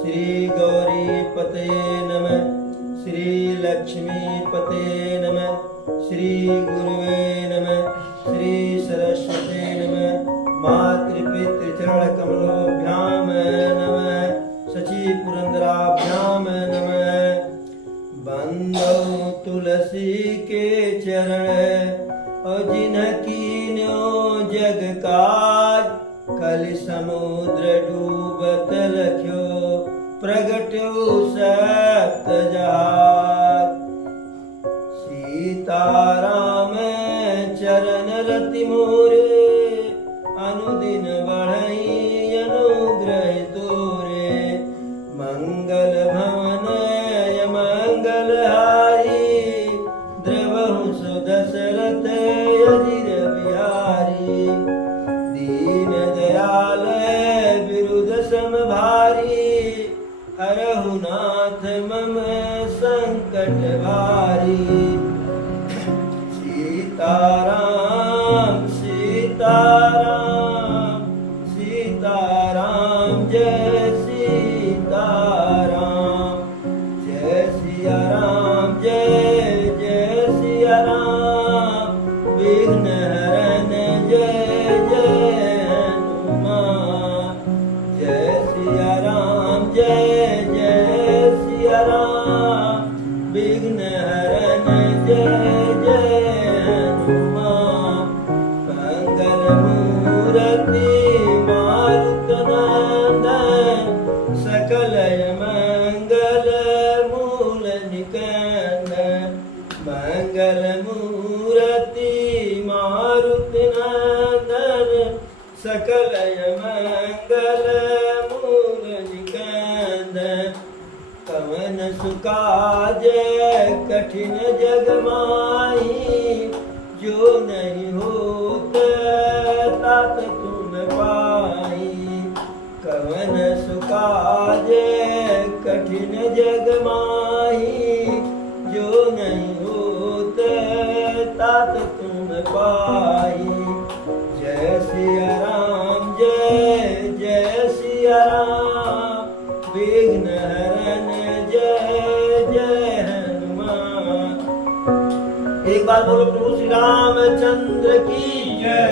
श्री गौरी पते नमः। श्री लक्ष्मी पते नमः। श्री गुरुवे नमः। श्री सरस्वते नमः। मातृपितृचरण कमलोभ्याम नमः। शची पुरंदराभ्याम नमः। बंदो तुलसी के चरण और जिन्ह कीन्यो जग काज, कलि समुद्र डूबत लख्यो प्रगट्यो सप्त जहाज। सीताराम चरण रति मोरे, अनुदिन बढ़ई अनुग्रह तोरे। मंगल भवन मंगल हारी, द्रवहु सुदशरथ अजिर बिहारी। दीन दयाल बिरुद समभारी, हरहु नाथ मम संकट भारी। सीताराम सीताराम सीताराम जय सीताराम। जय सिया राम जय जय सिया राम। विघ्न हरन जय जय हनुमान। जय सिया राम जय जय सिया राम। विघ्न हरन जय जय हनुमान। मंगल मूर्ति मारुत नंदन, सकल मंगल मूल निकंदन। मंगल मूर्ति मारुत नंदन, सकल मंगल मूल निकंदन। कवन सुकाज कठिन जग माही, जो नहीं होत तात तुम पाई। कवन सुकाज कठिन जग माही, जो नहीं होत तात तुम पाई। जय सिया राम जय जय सिया राम। विघ्न हरन जय जय हनुमान। एक बार बोलो प्रभु श्री रामचंद्र की जय।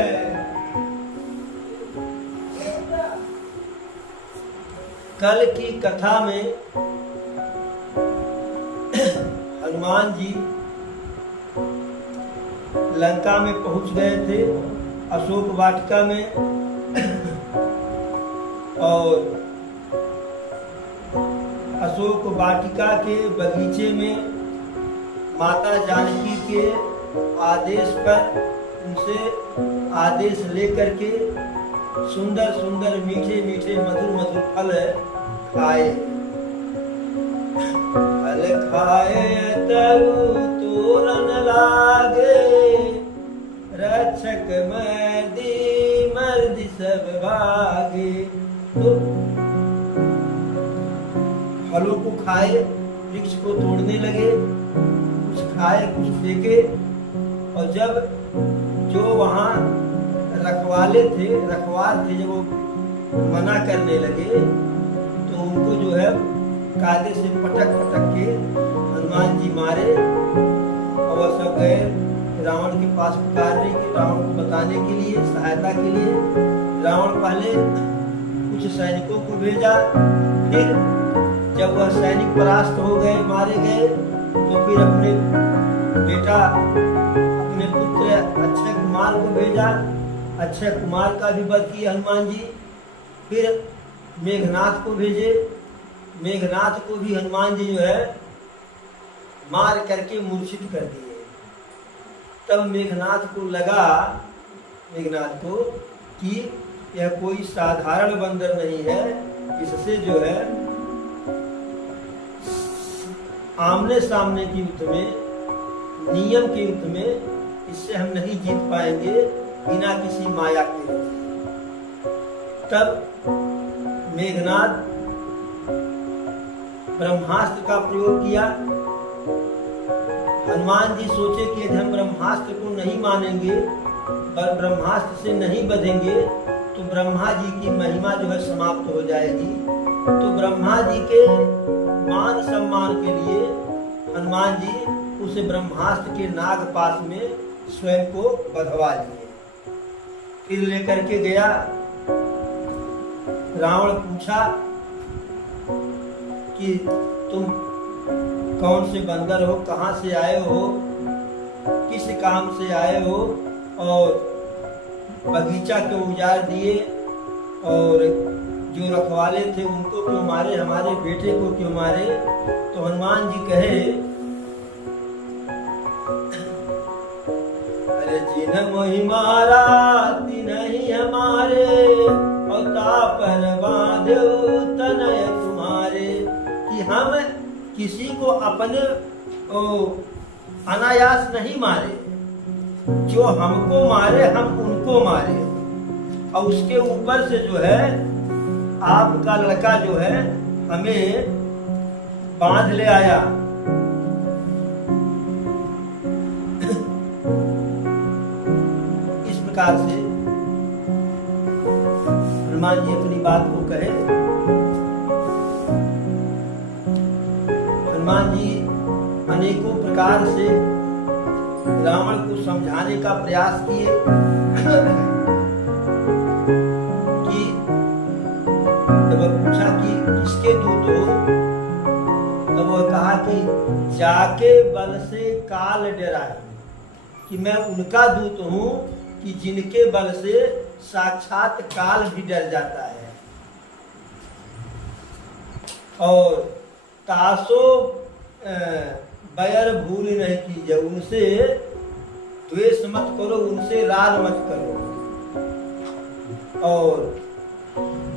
कल की कथा में हनुमान जी लंका में पहुंच गए थे, अशोक वाटिका में। और अशोक वाटिका के बगीचे में माता जानकी के आदेश पर, उनसे आदेश लेकर के सुंदर सुंदर मीठे मीठे मधुर मधुर फल खाए। फल खाए तरु तोरण लागे, रक्षक मर्दी मर्दी सब भागे। तो फलों को खाए, वृक्ष को तोड़ने लगे, कुछ खाए कुछ फेंके। और जब जो वहाँ रखवार थे जब वो मना करने लगे, तो उनको जो है कायदे से पटक पटक के हनुमान जी मारे। और वह सब गए रावण के पास पुकारने के, रावण को बताने के लिए, सहायता के लिए। रावण पहले कुछ सैनिकों को भेजा, फिर जब वह सैनिक परास्त हो गए, मारे गए, तो फिर अपने बेटा, अपने पुत्र अक्षय कुमार को भेजा। अक्षय कुमार का भी वध किया हनुमान जी। फिर मेघनाथ को भेजे, मेघनाथ को भी हनुमान जी जो है मार करके मूर्छित कर दिए। तब मेघनाथ को लगा, मेघनाथ को, कि यह कोई साधारण बंदर नहीं है, इससे जो है आमने सामने की युद्ध में, नियम के युद्ध में इससे हम नहीं जीत पाएंगे बिना किसी माया के। तब मेघनाथ ब्रह्मास्त्र का प्रयोग किया। हनुमान जी सोचे कि यदि हम ब्रह्मास्त्र को नहीं मानेंगे, ब्रह्मास्त्र से नहीं बधेंगे, तो ब्रह्मा जी की महिमा जो है समाप्त हो जाएगी। तो ब्रह्मा जी के मान सम्मान के लिए हनुमान जी उस ब्रह्मास्त्र के नागपाश में स्वयं को बंधवा लिए। फिर लेकर के गया। रावण पूछा कि तुम कौन से बंदर हो, कहाँ से आए हो, किस काम से आए हो, और बगीचा क्यों उजाड़ दिए, और जो रखवाले थे उनको क्यों मारे, हमारे बेटे को क्यों मारे। तो हनुमान जी कहे, अरे जिन्ह मोहि मारा तिन्हि हमारे, और तापर बांधो तनय तुम्हारे। कि हम किसी को अपने अनायास नहीं मारे, जो हमको मारे हम उनको मारे। और उसके ऊपर से जो है आपका लड़का जो है हमें बांध ले आया। इस प्रकार से हनुमान जी अपनी बात को कहे। हनुमान जी अनेकों प्रकार से रावण को समझाने का प्रयास किए कि जब पूछा कि किसके दूत हो, तब वो कहा कि जाके बल से काल डराए, कि मैं उनका दूत हूं कि जिनके बल से साक्षात काल भी डर जाता है। और तासो बैर भूल नहीं कीजिए, उनसे द्वेष मत करो, उनसे राग मत करो। और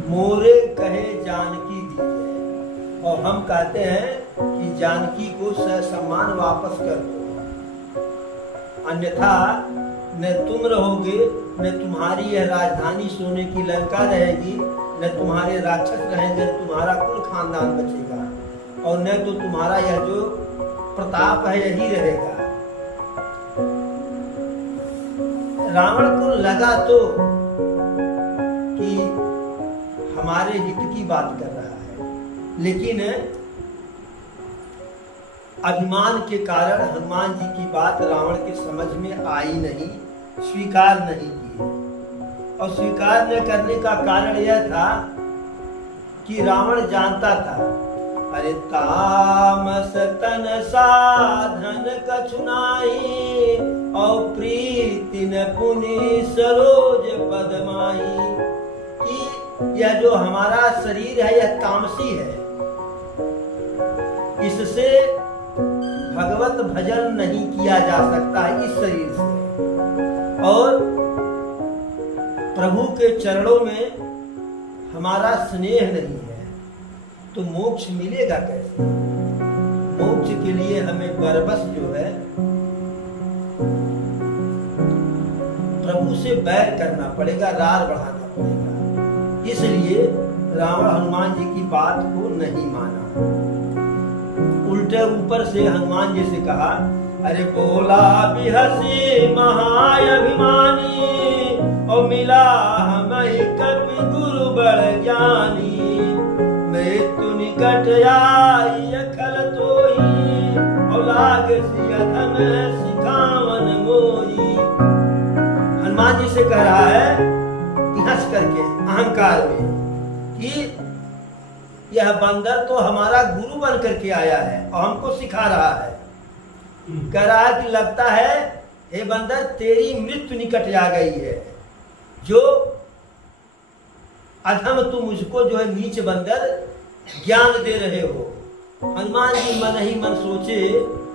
मोरे कहे जानकी दीजिए, और हम कहते हैं कि जानकी को सम्मान वापस कर दो, अन्यथा न तुम रहोगे, न तुम्हारी यह राजधानी सोने की लंका रहेगी, न तुम्हारे राक्षस रहेंगे, न तुम्हारा कुल खानदान बचेगा, और न तो तुम्हारा यह जो प्रताप है यही रहेगा। रावण को लगा तो कि हमारे हित की बात कर रहा है, लेकिन अभिमान के कारण हनुमान जी की बात रावण के समझ में आई नहीं, स्वीकार नहीं की। और स्वीकार न करने का कारण यह था कि रावण जानता था, अरे तामस तन साधन कछु नाहि, और प्रीति न पुनि सरोज पद माही। कि यह जो हमारा शरीर है यह तामसी है, इससे भगवत भजन नहीं किया जा सकता है इस शरीर से, और प्रभु के चरणों में हमारा स्नेह नहीं है, तो मोक्ष मिलेगा कैसे। मोक्ष के लिए हमें बरबस जो है प्रभु से बैर करना पड़ेगा, रार बढ़ाना पड़ेगा। इसलिए रावण हनुमान जी की बात को नहीं माना। उल्टे ऊपर से हनुमान जी से कहा, अरे बोला भी हसी महाअभिमानी, और मिला हमें कपि गुरु बड़ ज्ञानी। मृत्यु निकट आई अखल तोई, और लाग सियधम सिखावन मोई। हनुमान जी से कह रहा है हंस करके अहंकार में कि यह बंदर तो हमारा गुरु बन करके आया है और हमको सिखा रहा है। कह रहा है कि लगता है हे बंदर तेरी मृत्यु निकट आ गई है, जो अधम तुम मुझको जो है नीच बंदर ज्ञान दे रहे हो। हनुमान जी मन ही मन सोचे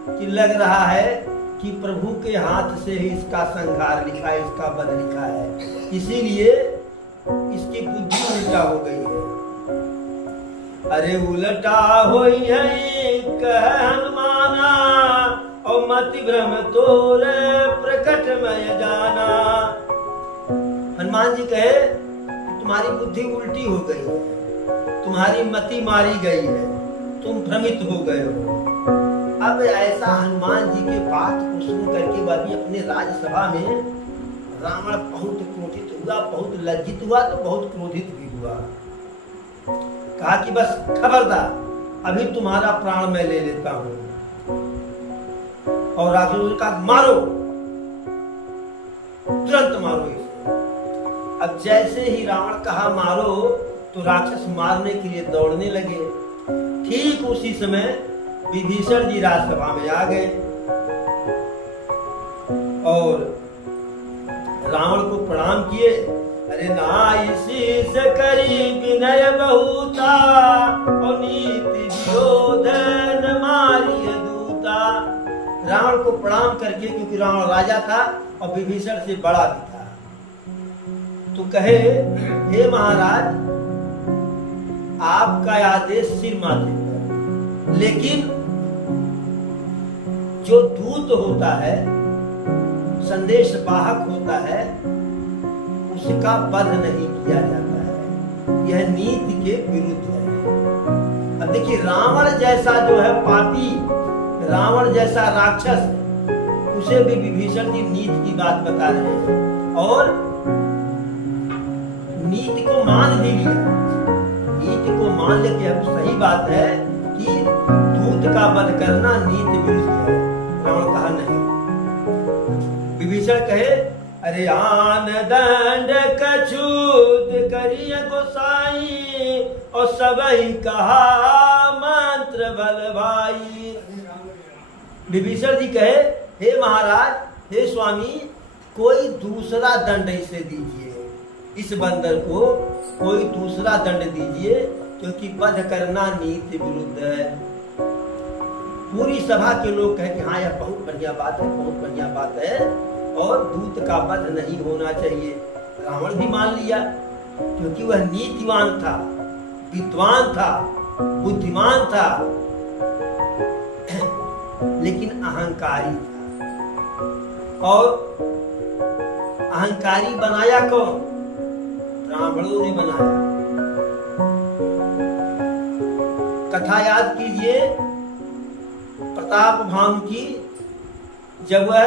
कि लग रहा है कि प्रभु के हाथ से ही इसका संहार लिखा है, इसका वध लिखा है, इसीलिए इसकी बुद्धि उल्टा हो गई है। अरे उल्टा होई है कह हनुमाना, और मति भ्रम तोरे प्रकट में जाना। हनुमान जी कहे तुम्हारी बुद्धि उल्टी हो गई है, तुम्हारी मति मारी गई है, तुम भ्रमित हो गए हो। अब ऐसा हनुमान जी के बात को सुन करके वह भी अपने राज्यसभा में रावण बहुत क्रोधित हुआ, बहुत लज्जित हुआ, तो बहुत क्रोधित भी हुआ। कहा कि बस खबरदार, अभी तुम्हारा प्राण मैं ले लेता हूं। और राक्षसों ने कहा मारो, तुरंत मारो इसे। अब जैसे ही रावण कहा मारो, तो राक्षस मारने के लिए दौड़ने लगे। ठीक उसी समय विभीषण जी राजसभा में आ गए और रावण को प्रणाम किए। अरे नाई शीस करी विनय बहुता, और नीति विरोध न मारिय दूता। रावण को प्रणाम करके, क्योंकि रावण राजा था और विभीषण से बड़ा भी था, तो कहे हे महाराज, आपका आदेश सिर माथे पर, लेकिन जो दूत होता है, संदेश वाहक होता है, उसका वध नहीं किया जाता है। यह नीति के विरुद्ध है। अब देखिए, रावण जैसा जो है पापी, रावण जैसा राक्षस, उसे भी विभीषण जी नीति की बात बता रहे हैं और नीति को मान भी लिया। नीति को मान लेके अब सही बात है कि दूत का वध करना नीति विरुद्ध है। रावण कहा नहीं। विभीषण कहे अरे आन दंड कछूत करिय गोसाई, और सबही कहा मंत्र बल भाई। विभीषण जी कहे हे महाराज, हे स्वामी, कोई दूसरा दंड इसे दीजिए, इस बंदर को कोई दूसरा दंड दीजिए, क्योंकि वध करना नीति विरुद्ध है। पूरी सभा के लोग कहे कि हाँ यह बहुत बढ़िया बात है, बहुत बढ़िया बात है, और दूत का वध नहीं होना चाहिए। रावण भी मान लिया, क्योंकि वह नीतिवान था, विद्वान था, बुद्धिमान था, लेकिन अहंकारी था। और अहंकारी बनाया कौन? ब्राह्मणों ने बनाया। कथा याद कीजिए प्रताप भानु की, जब वह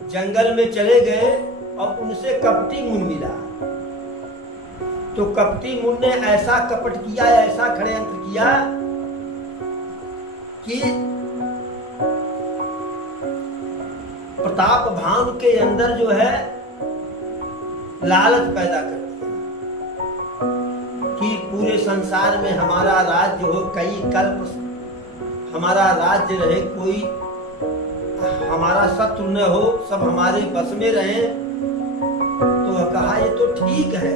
जंगल में चले गए और उनसे कपटी मुन मिला, तो कपटी मुन ने ऐसा कपट किया, ऐसा षड्यंत्र किया कि प्रताप भानु के अंदर जो है लालच पैदा कर दिया कि पूरे संसार में हमारा राज्य हो, कई कल्प हमारा राज्य रहे, कोई हमारा शत्रु न हो, सब हमारे बस में रहे। तो कहा ये तो ठीक है,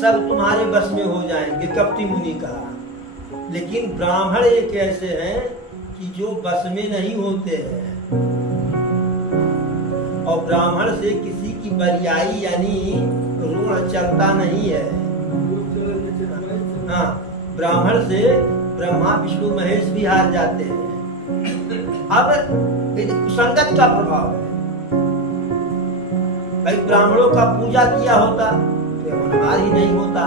सब तुम्हारे बस में हो जाएंगे, कपटी मुनि कहा। लेकिन ब्राह्मण एक ऐसे हैं कि जो बस में नहीं होते हैं, और ब्राह्मण से किसी की बरियाई यानी ऋण चलता नहीं है। हाँ, ब्राह्मण से ब्रह्मा विष्णु महेश भी हार जाते हैं। अब कुसंगत का प्रभाव है। भाई ब्राह्मणों का पूजा किया होता तो मनमार ही नहीं होता।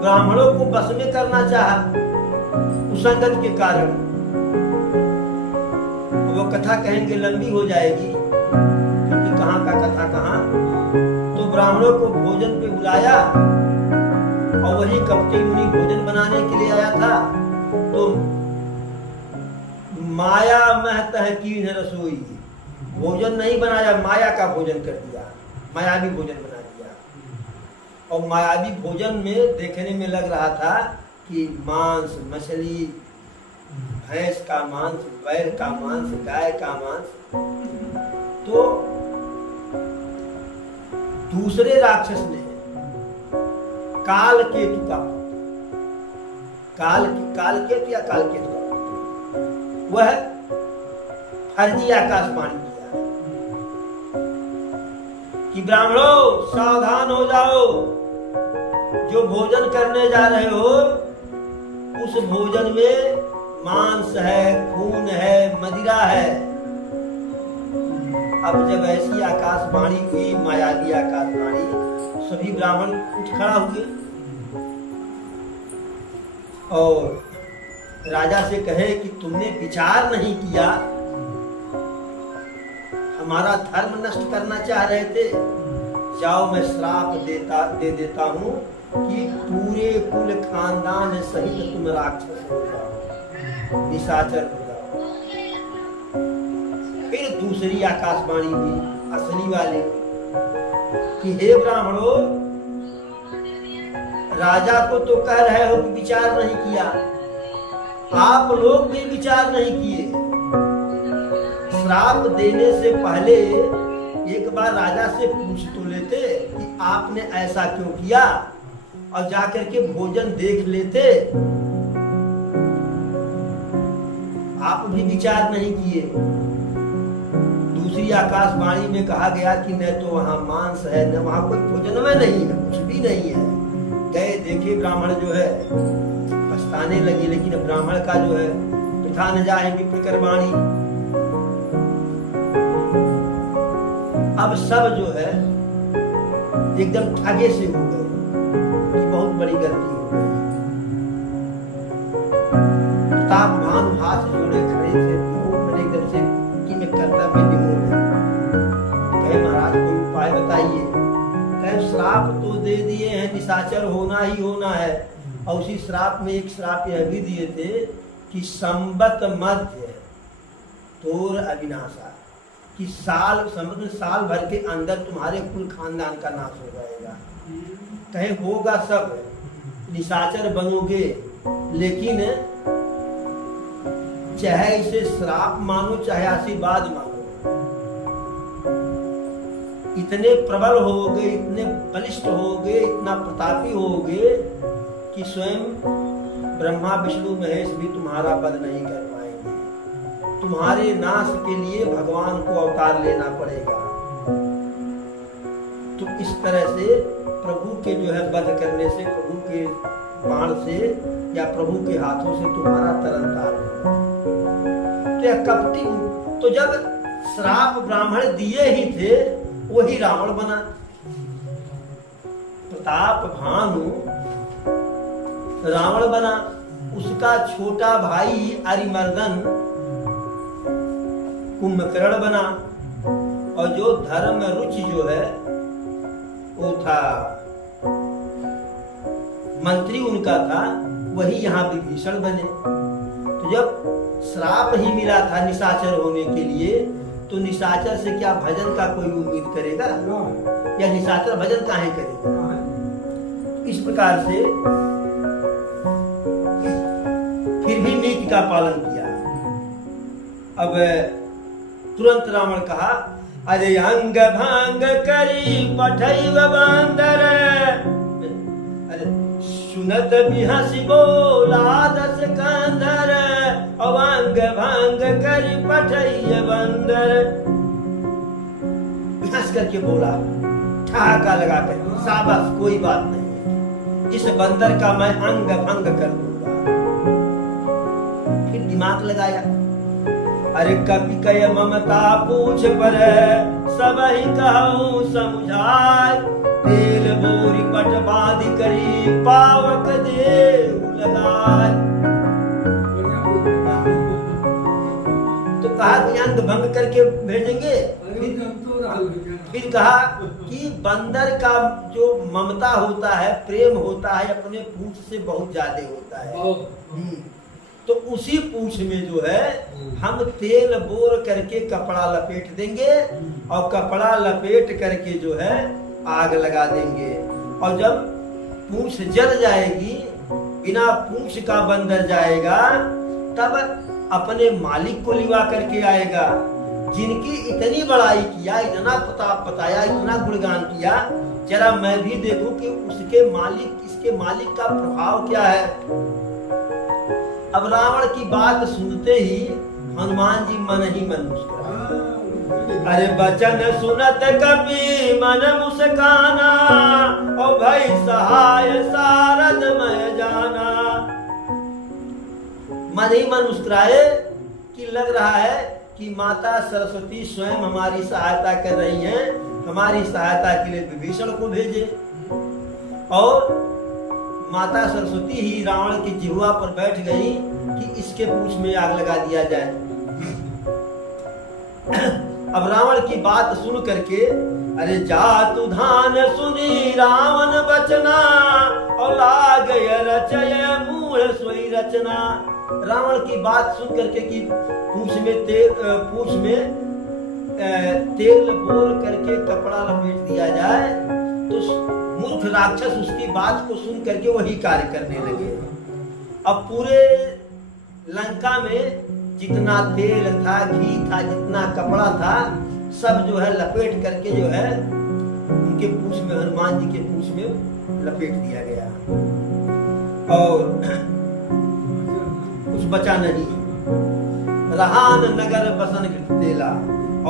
ब्राह्मणों को बस में करना चाहा कुसंगत के कारण। वो कथा कहेंगे लंबी हो जाएगी, क्योंकि कहाँ का कथा कहाँ। तो ब्राह्मणों को भोजन पे बुलाया, और वही कपटी मुनि भोजन बनाने के लिए आया था। तो माया महतह की रसोई, भोजन नहीं बनाया, माया का भोजन कर दिया, मायावी भोजन बना दिया। और मायावी भोजन में देखने में लग रहा था कि मांस, मछली, भैंस का मांस, बैल का मांस, गाय का मांस। तो दूसरे राक्षस ने काल केतु का, काल केतु या काल केतु का वह फर्जी आकाशवाणी किया कि ब्राह्मणों सावधान हो जाओ, जो भोजन करने जा रहे हो उस भोजन में मांस है, खून है, मदिरा है। अब जब ऐसी आकाशवाणी हुई, मायावी आकाशवाणी, सभी ब्राह्मण उठ खड़ा हुए और राजा से कहे कि तुमने विचार नहीं किया, हमारा धर्म नष्ट करना चाह रहे थे। जाओ मैं श्राप दे देता हूँ कि पूरे कुल खानदान सहित तुम राक्षस हो जाओ, निशाचर हो जाओ। फिर दूसरी आकाशवाणी हुई असली वाले कि हे ब्राह्मणों, राजा को तो कह रहे हो कि विचार नहीं किया, आप लोग भी विचार नहीं किए। श्राप देने से पहले एक बार राजा से पूछ तो लेते कि आपने ऐसा क्यों किया, और जाकर के भोजन देख लेते। आप भी विचार नहीं किए। दूसरी आकाशवाणी में कहा गया कि न तो वहां मांस है, न वहां कोई भोजन में नहीं है, कुछ भी नहीं है। गए देखे ब्राह्मण जो है पछताने लगे, लेकिन ब्राह्मण का जो है प्रथा न जाए विप्रकर्माणी। अब सब जो है एकदम ठगे से हो गए कि बहुत बड़ी गलती हो गई। प्रताप भानु हाथ जोड़े खड़े थे, एकदम से कि मैं कर्तव्य विमूढ़ है। कहे महाराज कोई उपाय बताइए। कहे श्राप तो दे दिए हैं, निशाचर होना ही होना है। और उसी श्राप में एक श्राप यह भी दिए थे कि संबत मध्य तोर अविनाशा, कि साल भर के अंदर तुम्हारे कुल खानदान का नाश हो जाएगा। कहे होगा सब, निशाचर बनोगे, लेकिन चाहे इसे श्राप मानो चाहे आशीर्वाद मानो, इतने प्रबल होगे, इतने बलिष्ठ होगे, इतना प्रतापी होगे कि स्वयं ब्रह्मा विष्णु महेश भी तुम्हारा वध नहीं कर पाएंगे। तुम्हारे नाश के लिए भगवान को अवतार लेना पड़ेगा। तो इस तरह से प्रभु के जो है वध करने से, प्रभु के बाण से या प्रभु के हाथों से तुम्हारा तरन तार होगा। तो यह कपटी, तो जब श्राप ब्राह्मण दिए ही थे वही रावण बना। प्रताप भानु रावण बना। उसका छोटा भाई अरिमर्दन कुंभकर्ण बना। और जो धर्म रुचि जो है वो था, मंत्री उनका था, वही यहाँ विभीषण बने। तो जब श्राप ही मिला था निशाचर होने के लिए, तो निशाचर से क्या भजन का कोई उम्मीद करेगा? या निशाचर भजन काहे करेगा? इस प्रकार से फिर भी नीति का पालन किया। अब तुरंत रावण कहा, अरे अंग भंग करी पठैव बंदर, अरे सुनत बिहसी बोला दस कंधर, अवंग भंग करी पठैय बंदर। हंस करके बोला, ठहाका लगा कर, शाबाश, कोई बात नहीं, इस बंदर का मैं अंग भंग कर दूंगा। फिर दिमाग लगाया, अरे कपि कय ममता पूछ पर, सब ही कहूँ समझाय, तेल बोरी पट बांध करी पावक देव लगाय। तो कहा कि अंग भंग करके भेजेंगे। फिर कहा कि बंदर का जो ममता होता है, प्रेम होता है, अपने पूंछ से बहुत ज्यादा होता है। तो उसी पूंछ में जो है हम तेल बोर करके कपड़ा लपेट देंगे, और कपड़ा लपेट करके जो है आग लगा देंगे। और जब पूंछ जल जाएगी, बिना पूंछ का बंदर जाएगा, तब अपने मालिक को लिवा करके आएगा, जिनकी इतनी बड़ाई किया, इतना प्रताप बताया, इतना गुणगान किया। जरा मैं भी देखूं कि उसके मालिक, इसके मालिक का प्रभाव क्या है। अब रावण की बात सुनते ही हनुमान जी मन ही मन मुस्कुराए। अरे बचन सुनत कपि मन मुस्काना, और भई सहाय सारद मैं जाना। मन ही मन मुस्कुराए कि लग रहा है कि माता सरस्वती स्वयं हमारी सहायता कर रही हैं, हमारी सहायता के लिए विभीषण को भेजे। और माता सरस्वती ही रावण की जिह्वा पर बैठ गई कि इसके पूंछ में आग लगा दिया जाए। अब रावण की बात सुन करके, अरे जातु धान सुनी रावण बचना, और लाग रचय मूल सोई रचना। रावण की बात सुन करके कि पूंछ में तेल बोल करके कपड़ा लपेट दिया जाए, तो मूर्ख राक्षस उसकी बात को सुन करके वही कार्य करने लगे। अब पूरे लंका में जितना तेल था, घी था, जितना कपड़ा था, सब जो है लपेट करके जो है उनके पूंछ में, हनुमान जी के पूंछ में लपेट दिया गया और कुछ बचा नहीं। रहान नगर बसन तेला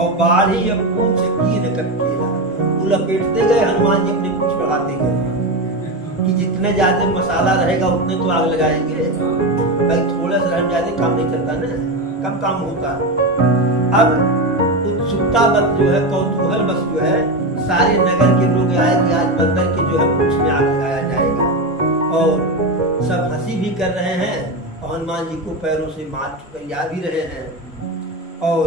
और बाढ़ी अब पूंछ कीन कटकेला। वो लपेटते गए, हनुमान जी अपनी पूंछ बढ़ाते गए कि जितने ज्यादा मसाला रहेगा उतने तो आग लगाएंगे, भाई थोड़ा सा रह ज्यादा काम नहीं चलता ना, कम काम होता। अब उत्सुकता बस जो है, कौतूहल बस जो है, सारे नगर के लोग आए कि आज बंदर के जो है पूंछ में आग लगाया जाएगा और सब हंसी भी कर रहे हैं और हनुमान जी को पैरों से मार ठुकरिया भी रहे हैं। और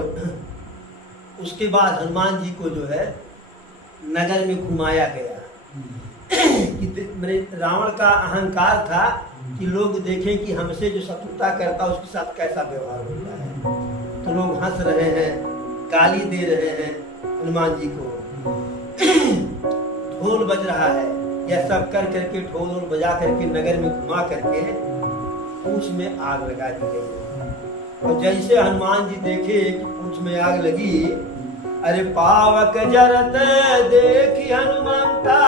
उसके बाद हनुमान जी को जो है नगर में घुमाया गया कि रावण का अहंकार था कि लोग देखें कि हमसे जो शत्रुता करता उसके साथ कैसा व्यवहार होता है। तो लोग हंस रहे हैं, गाली दे रहे हैं हनुमान जी को। ढोल बज रहा है, यह सब कर करके ढोल बजा करके नगर में घुमा करके पूंछ में आग लगा दी गई। और जैसे हनुमान जी देखे कि पूंछ में आग लगी, अरे पावक जरत देखी हनुमंता,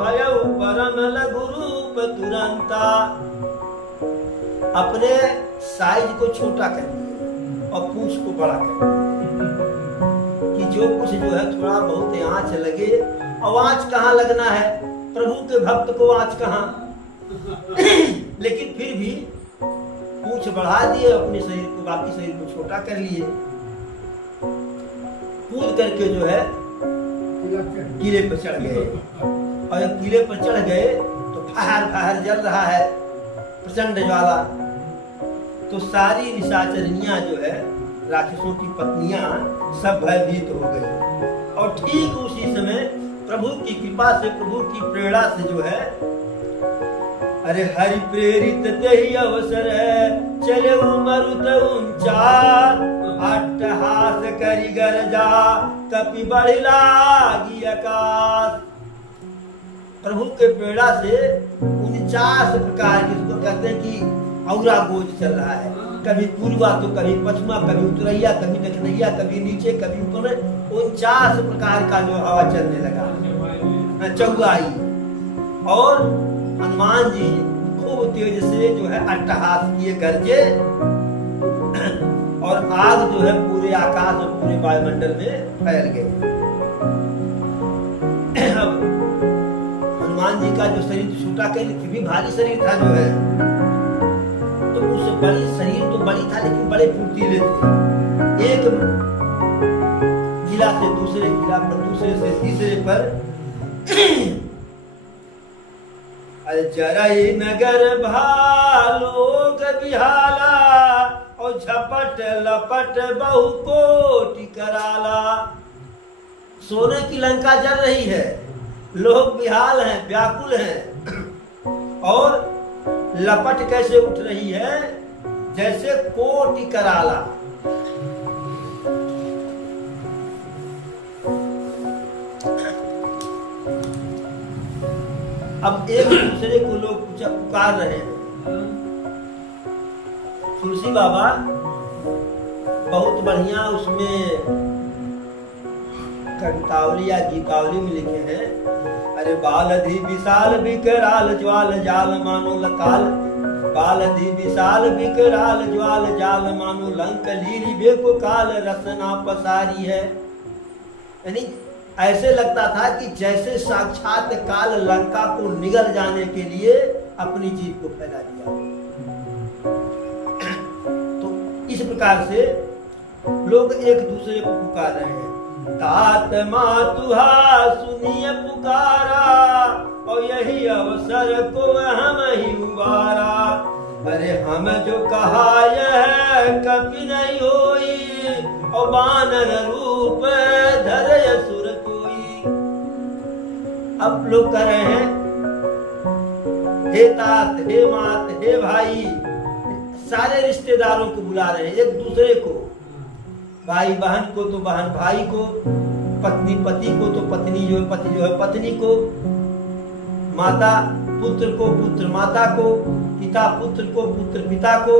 भयउ परम लघु रूप तुरंता। अपने साइज को छोटा कर दिया और पूंछ को बड़ा कर दिया कि जो कुछ जो है थोड़ा बहुत आंच लगे। और आंच कहाँ लगना है, प्रभु के भक्त को आंच कहाँ लेकिन फिर भी पूंछ बढ़ा दिए, अपने शरीर को, बाकी शरीर को छोटा कर लिए। कूद करके जो है किले पर चढ़ गए और जब किले पर चढ़ गए तो फाहर जल रहा है प्रचंड ज्वाला। तो सारी निशाचरनियां जो है, राक्षसों की पत्नियां, सब भयभीत हो गई। और ठीक उसी समय प्रभु की कृपा से, प्रभु की प्रेरणा से जो है, अरे हरि प्रेरित तेहि अवसर है, चले मरुत उचार, अट्टहास करि गरजा, कपि बढ़ि लागी आकाश। प्रभु के प्रेरणा से 49 प्रकार की, इसको कहते हैं कि औरा गोज चल रहा है, कभी पूर्वा तो कभी पश्चिमा, कभी उत्तरैया, कभी दक्षिणैया, कभी नीचे, कभी ऊपर। 49 प्रकार का जो हवा चलने लगा, चौगाई। और हनुमान जी खूब तेज से जो है अट्टहास किए, गरजे, और आग जो है पूरे आकाश और पूरे वायुमंडल में फैल गई। हनुमान जी का जो शरीर छोटा भी भारी शरीर था जो है, तो उस बड़ी शरीर तो बड़ी था लेकिन बड़े फुर्तीले थे। एक जिला से दूसरे जिला पर, दूसरे से तीसरे पर जरई नगर भालोग बिहाला, और झपट लपट बहु कोटि कराला। सोने की लंका जल रही है, लोग बिहाल हैं, व्याकुल हैं, और लपट कैसे उठ रही है, जैसे कोटि कराला। अब एक दूसरे को लोग पुकार रहे हैं। तुलसी बाबा बहुत बढ़िया उसमें कवितावली या गीतावली में लिखे हैं, अरे बालधि विशाल विकराल ज्वाल जाल मानो लकाल, बालधि विशाल विकराल ज्वाल जाल मानो लंक लीली बेको काल, रसना पसारी है। यानी ऐसे लगता था कि जैसे साक्षात काल लंका को निगल जाने के लिए अपनी जीभ को फैला दिया। तो इस प्रकार से लोग एक दूसरे को पुकार रहे हैं। तात मातुहा सुनिए पुकारा, और यही अवसर को हम ही उबारा। अरे हम जो कहा यह कभी नहीं होई, और बानर रूप धरे असुर कोई। अब लोग कह रहे हैं हे तात, हे मात, हे भाई, सारे रिश्तेदारों को बुला रहे हैं, एक दूसरे को, भाई बहन को तो बहन भाई को, पत्नी पति को तो पत्नी जो है पति जो है पत्नी को, माता पुत्र को, पुत्र माता को, पिता पुत्र को, पुत्र पिता को,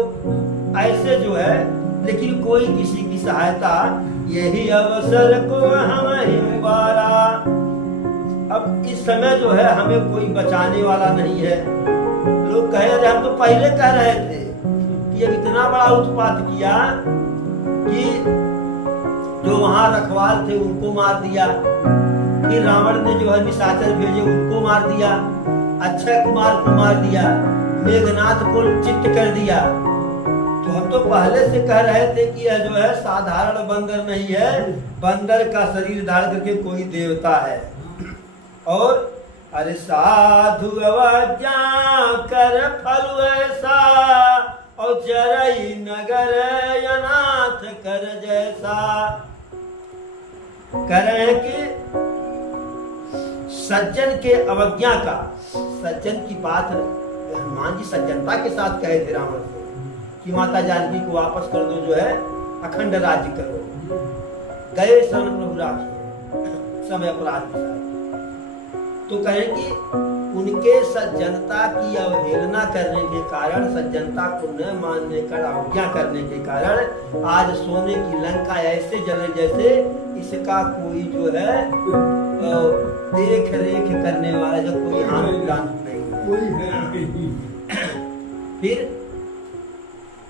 ऐसे जो है। लेकिन कोई किसी की सहायता, यही अवसर को हम ही मुबारा। अब इस समय जो है हमें कोई बचाने वाला नहीं है। लोग कहे रहे, हम तो पहले कह रहे थे कि अब इतना बड़ा उत्पात किया कि जो वहां रखवाल थे उनको मार दिया, फिर रावण ने जो है निशाचर भेजे उनको मार दिया, अक्षय कुमार को मार दिया, मेघनाथ को चित्त कर दिया। तो हम तो पहले से कह रहे थे कि यह जो है साधारण बंदर नहीं है, बंदर का शरीर धारण करके कोई देवता है। और अरे साधु अवज्ञा कर फल ऐसा, और जरई नगर अनाथ कर जैसा। कह रहे हैं कि सज्जन के अवज्ञा का, सज्जन की बात हनुमान जी सज्जनता के साथ कहे थे रावण से कि माता जानकी को वापस कर दो, जो है अखंड राज्य करो। गए शरण प्रभु राखिए समय अपराध के साथ। तो कहें कि उनके सज्जनता की अवहेलना करने के कारण, सज्जनता को न मानने का अवज्ञा करने के कारण आज सोने की लंका ऐसे जले जैसे इसका कोई जो है देख रेख करने वाला जो कोई हानि नहीं। फिर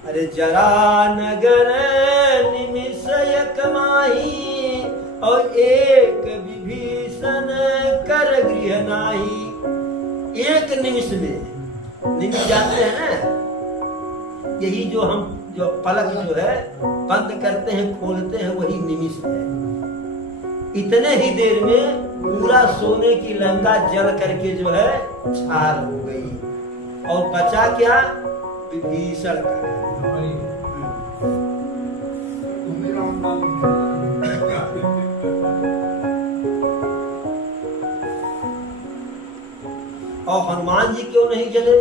अरे जरा नगर निमिषय कमाही, और एक विभीषण कर गृह नाही। एक निमिष में, निमिष जानते हैं ना, यही जो हम जो पलक जो है बंद करते हैं खोलते हैं वही निमिष है। इतने ही देर में पूरा सोने की लंका जल करके जो है छार हो गई, और बचा क्या, विभीषण का। और हनुमान जी क्यों नहीं जले?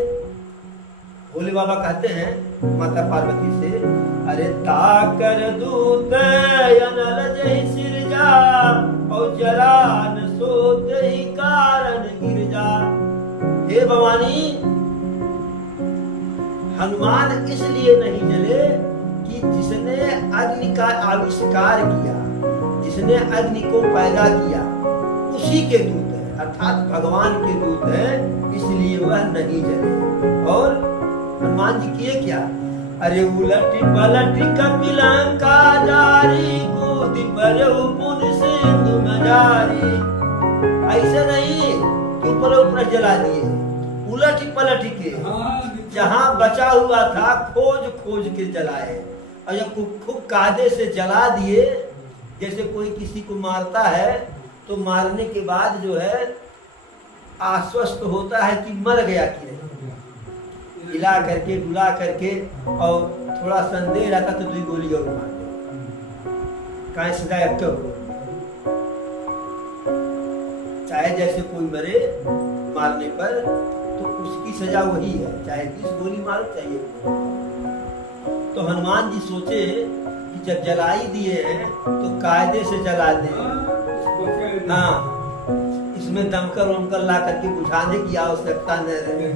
भोले बाबा कहते हैं माता पार्वती से, अरे ताकर दूत अनल जहि सिरजा, और जरा न सोत ही कारण गिरजा। हे भवानी, हनुमान इसलिए नहीं जले कि जिसने अग्नि का आविष्कार किया, जिसने अग्नि को पैदा किया, उसी के दूत है, अर्थात भगवान के दूत है, इसलिए वह नहीं जले। और हनुमान जी किए क्या? अरे उलटी पलटी कपिलंका जारी, कूद पर पुन सिंधु मजारी। ऐसे नहीं कि ऊपर ऊपर जला दिए, उलटी पलटी के जहां बचा हुआ था खोज खोज के जलाए, और जब खूब कायदे से जला दिए। जैसे कोई किसी को मारता है तो मारने के बाद जो है आश्वस्त होता है कि मर गया कि नहीं, हिला करके डुला करके, और थोड़ा संदेह रहता तो 2 गोली और मार दो, कहीं सीधा क्यों हो। चाहे जैसे कोई मरे मारने पर तो उसकी सजा वही है, चाहे 20 गोली मारो चाहिए। तो हनुमान जी सोचे कि जब जलाई दिए हैं तो कायदे से जला दें, हाँ, इसमें दमकल वमकल ला करके बुझाने की आवश्यकता न रहे।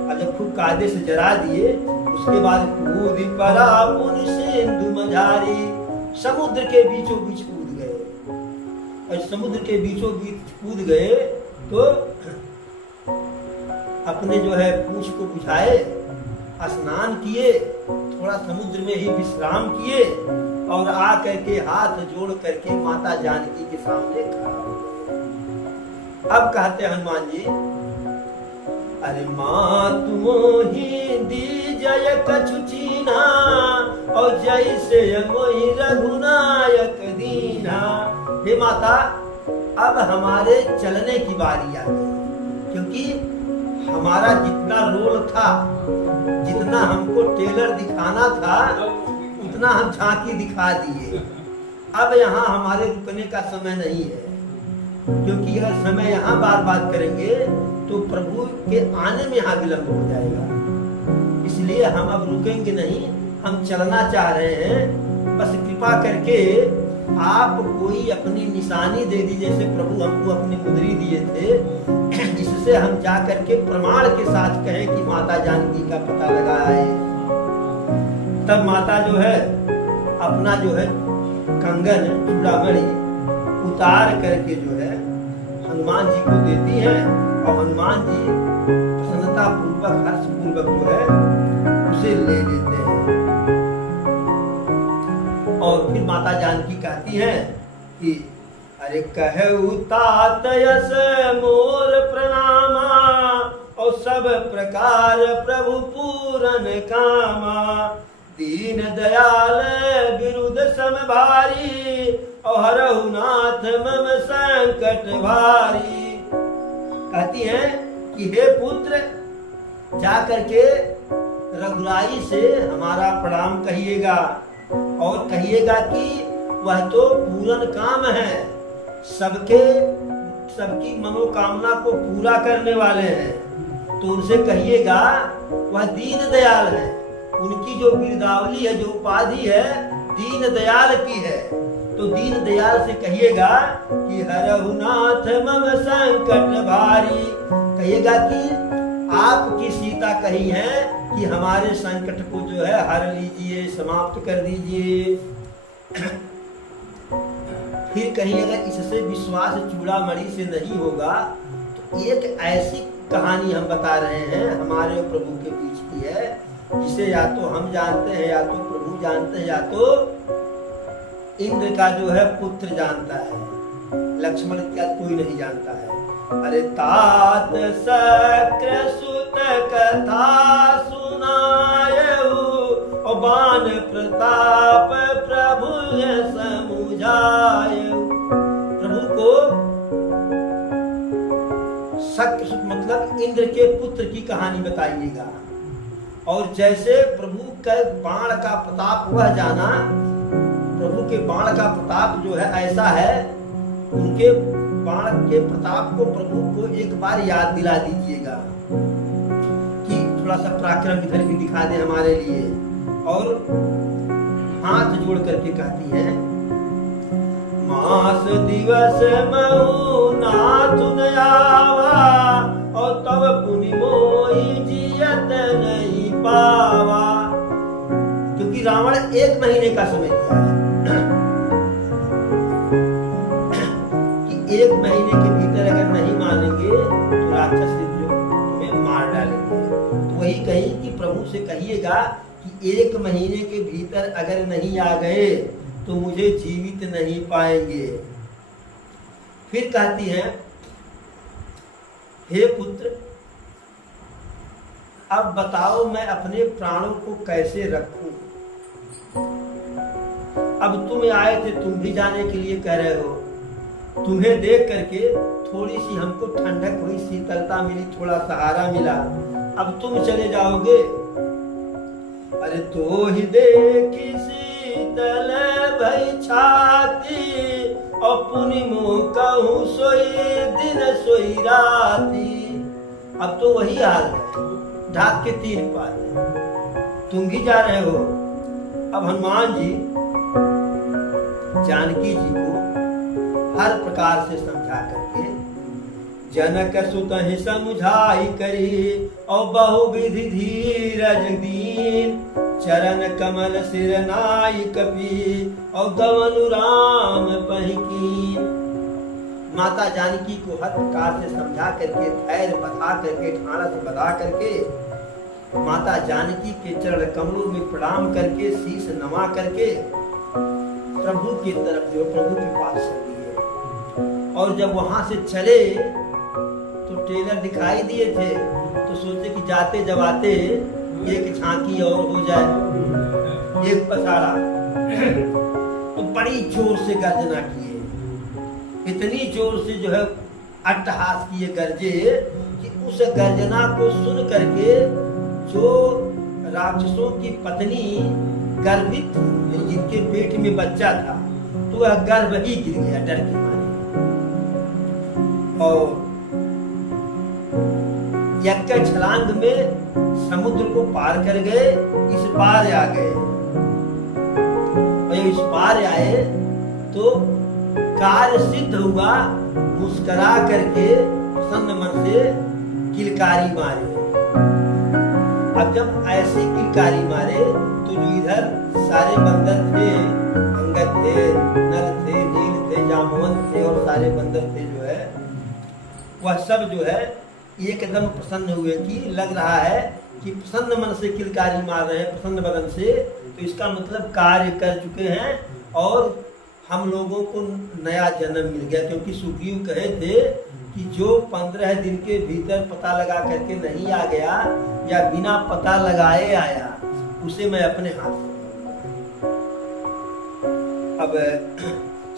और जब खूब कायदे से जला दिए, उसके बाद कूद पड़ा पुन सिंधु मझारी, समुद्र के बीचों बीच कूद गए। और समुद्र के बीचों बीच कूद गए तो अपने जो है पूंछ को बुझाए, स्नान किए, थोड़ा समुद्र में ही विश्राम किए, और आ करके हाथ जोड़ करके माता जानकी के सामने खड़ा हो गए। अब कहते हनुमान जी, अरे माँ तुमोही दी जय कछु चीन्हा, और जैसे मोहि रघुनायक दीना। हे माता, अब हमारे चलने की बारी आ गई, क्योंकि हमारा जितना रोल था, जितना हमको टेलर दिखाना था, उतना हम झांकी दिखा दिए। अब यहाँ हमारे रुकने का समय नहीं है। क्योंकि अगर समय यहाँ बात करेंगे तो प्रभु के आने में यहाँ विलंब हो जाएगा। इसलिए हम अब रुकेंगे नहीं, हम चलना चाह रहे हैं। बस कृपा करके आप कोई अपनी निशानी दे दी, जैसे प्रभु हमको अपनी मुद्री दिए थे, जिससे हम जा करके प्रमाण के साथ कहें कि माता जानकी का पता लगाया है। तब माता जो है अपना जो है कंगन चूड़ामणि उतार करके जो है हनुमान जी को देती है, और हनुमान जी प्रसन्नता पूर्वक हर्ष पूर्वक जो है उसे ले लेते हैं। और फिर माता जानकी कहती हैं कि अरे कहु तात यस मोर प्रणामा, और सब प्रकार प्रभु पूरन कामा। दीन दयाल विरुद्ध समभारी, और हरहु नाथ मम संकट भारी। कहती हैं कि हे पुत्र, जा करके रघुराई से हमारा प्रणाम कहिएगा, और कहिएगा कि वह तो पूर्ण काम है, सबकी मनोकामना को पूरा करने वाले हैं। तो उनसे कहिएगा वह दीन दयाल है, उनकी जो बिरदावली है, जो उपाधि है, दीन दयाल की है। तो दीन दयाल से कहिएगा कि हरहु नाथ मम संकट भारी। कहिएगा कि आपकी सीता कही है कि हमारे संकट को जो है हर लीजिए, समाप्त कर दीजिए। फिर कहीं अगर इससे विश्वास चूड़ामणि से नहीं होगा तो एक ऐसी कहानी हम बता रहे हैं हमारे प्रभु के बीच की है, जिसे या तो हम जानते हैं, या तो प्रभु जानते हैं, या तो इंद्र का जो है पुत्र जानता है, लक्ष्मण क्या कोई नहीं जानता है। अरे तात शक्र सुत कथा सुनायहु, और बाण प्रताप प्रभु समुझायहु। प्रभु को शक्र सुत मतलब इंद्र के पुत्र की कहानी बताइएगा। और जैसे प्रभु के बाण का प्रताप हुआ जाना, प्रभु के बाण का प्रताप जो है ऐसा है, उनके बाण के प्रताप को प्रभु को एक बार याद दिला दीजिएगा कि थोड़ा सा पराक्रम इधर भी दिखा दे हमारे लिए। और हाथ जोड़ करके कहती है, मास दिवस महु नाथु न आवा, और तब पुनि मोहि जियत नहीं पावा। क्योंकि रावण 1 महीने का समय दिया है कि 1 महीने के भीतर अगर नहीं मानेंगे तो राक्षस जो तुम्हें मार डालेंगे। तो वही कही कि प्रभु से कहिएगा कि 1 महीने के भीतर अगर नहीं आ गए तो मुझे जीवित नहीं पाएंगे। फिर कहती है, हे पुत्र, अब बताओ मैं अपने प्राणों को कैसे रखूं। अब तुम आए थे, तुम भी जाने के लिए कह रहे हो, तुम्हें देख करके थोड़ी सी हमको ठंडक हुई, शीतलता मिली, थोड़ा सहारा मिला। अब तुम चले जाओगे। अरे तो ही देखी शीतल भई छाती, और पुनि मुँह कहूँ सोई दिन सोई राती। अब तो वही हाल है, ढाक के 3 पात। तुम भी जा रहे हो। अब हनुमान जी जानकी जी को हर प्रकार से समझा करके जनक सुत ही समझाई करी, और बहुविधि धीरज दीन, चरण कमल सिर नाई कपी, और गवनु राम पहिकी। माता जानकी को हर प्रकार से समझा करके, धैर्य बधा करके, ढाढ़स बधा करके, माता जानकी के चरण कमलों में प्रणाम करके, शीश नवा करके प्रभु की तरफ जो प्रभु के पास चली है। और जब वहां से चले तो टेलर दिखाई दिए थे, तो सोचे कि जाते जब आते एक झांकी और हो जाए, एक पसारा। तो बड़ी जोर से गर्जना किए, इतनी जोर से जो है अट्टहास किए, गरजे कि उस गर्जना को सुन करके जो राक्षसों की पत्नी गर्भित, जिनके पेट में बच्चा था, तो वह गर्भ ही गिर गया डर के मारे। और एक के छलांग में समुद्र को पार कर गए, इस पार आ गए। और इस पार आए तो कार्य सिद्ध हुआ, मुस्कुरा करके प्रसन्न मन से किलकारी मारे। अब जब ऐसे किलकारी मारे तो जो इधर सारे बंदर थे, अंगद थे, नल थे, नील थे, जामवंत थे और सारे बंदर थे जो है, वह सब जो है एकदम प्रसन्न हुए कि लग रहा है कि प्रसन्न मन से किलकारी मार रहे हैं, प्रसन्न बदन से, तो इसका मतलब कार्य कर चुके हैं और हम लोगों को नया जन्म मिल गया। क्योंकि सुग्रीव कहे थे कि जो 15 दिन के भीतर पता लगा करके नहीं आ गया या बिना पता लगाए आया, उसे मैं अपने हाथ से। अब